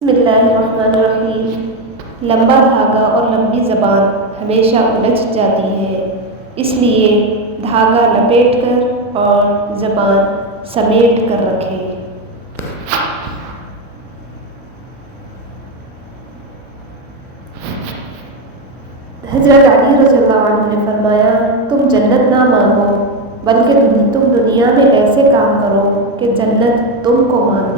بسم اللہ الرحمن الرحیم۔ لمبا دھاگا اور لمبی زبان ہمیشہ الجھ جاتی ہے، اس لیے دھاگا لپیٹ کر اور زبان سمیٹ کر رکھیں۔ حضرت علی رضی اللہ عنہ نے فرمایا، تم جنت نہ مانگو بلکہ تم دنیا میں ایسے کام کرو کہ جنت تم کو مانگے۔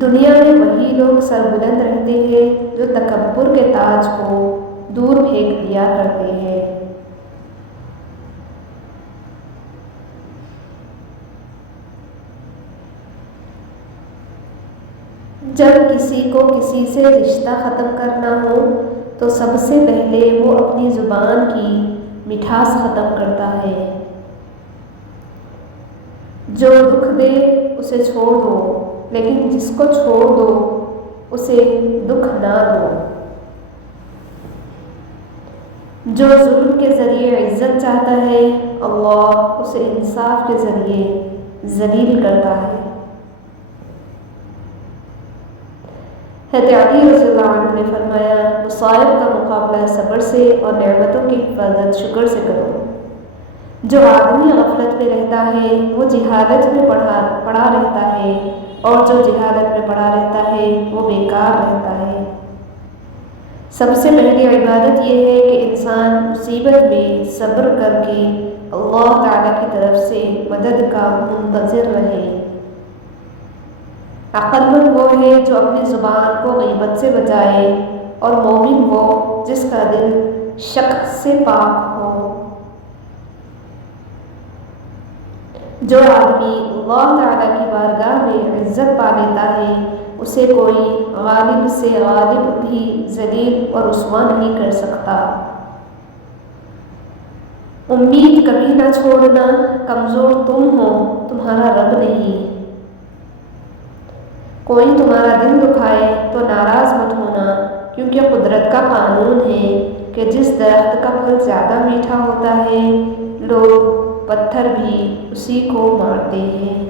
دنیا میں وہی لوگ سربلند رہتے ہیں جو تکبر کے تاج کو دور پھینک دیا کرتے ہیں۔ جب کسی کو کسی سے رشتہ ختم کرنا ہو تو سب سے پہلے وہ اپنی زبان کی مٹھاس ختم کرتا ہے۔ جو دکھ دے اسے چھوڑ دو، لیکن جس کو چھوڑ دو اسے دکھ نہ دو۔ جو ظلم کے ذریعے عزت چاہتا ہے، اللہ اسے انصاف کے ذریعے ذلیل کرتا ہے۔ حضرت علی رضی اللہ عنہ نے فرمایا، مصائب کا مقابلہ صبر سے اور نعمتوں کی حفاظت شکر سے کرو۔ جو آدمی غفلت میں رہتا ہے وہ جہالت میں پڑا رہتا ہے، اور جو جہالت میں پڑا رہتا ہے وہ بیکار رہتا ہے۔ سب سے پہلی عبادت یہ ہے کہ انسان مصیبت میں صبر کر کے اللہ تعالیٰ کی طرف سے مدد کا منتظر رہے۔ عقل مند وہ ہے جو اپنی زبان کو غیبت سے بچائے، اور مومن وہ جس کا دل شک سے پاک ہو۔ جو آدمی اللہ تعالیٰ کی بارگاہ میں عزت پا لیتا ہے، اسے کوئی غالب سے غالب بھی ذلیل اور رسوا نہیں کر سکتا۔ امید کبھی نہ چھوڑنا، کمزور تم ہو، تمہارا رب نہیں۔ کوئی تمہارا دل دکھائے تو ناراض مت ہونا، کیونکہ قدرت کا قانون ہے کہ جس درخت کا پھل زیادہ میٹھا ہوتا ہے، لوگ پتھر بھی اسی کو مارتے ہیں۔